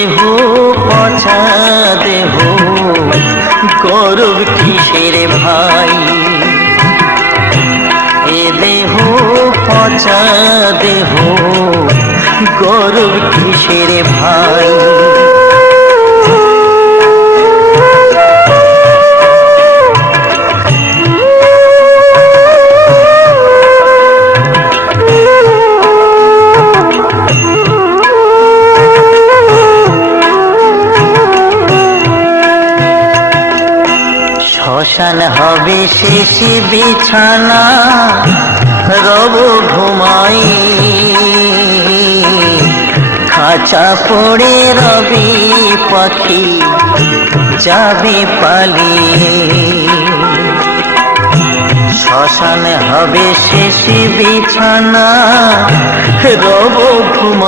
দেহ পচা দেহ গরব কিসের ভাই? এ দেহ পচা দেহ গরব কিসের ভাই? শ্মশান হবে শেষে বিছানা, রব ঘুমাই। খাঁচা পড়ে রবি পাখি যাবে পালিয়ে শ্মশান হবে শেষে বিছানা, রব ঘুমা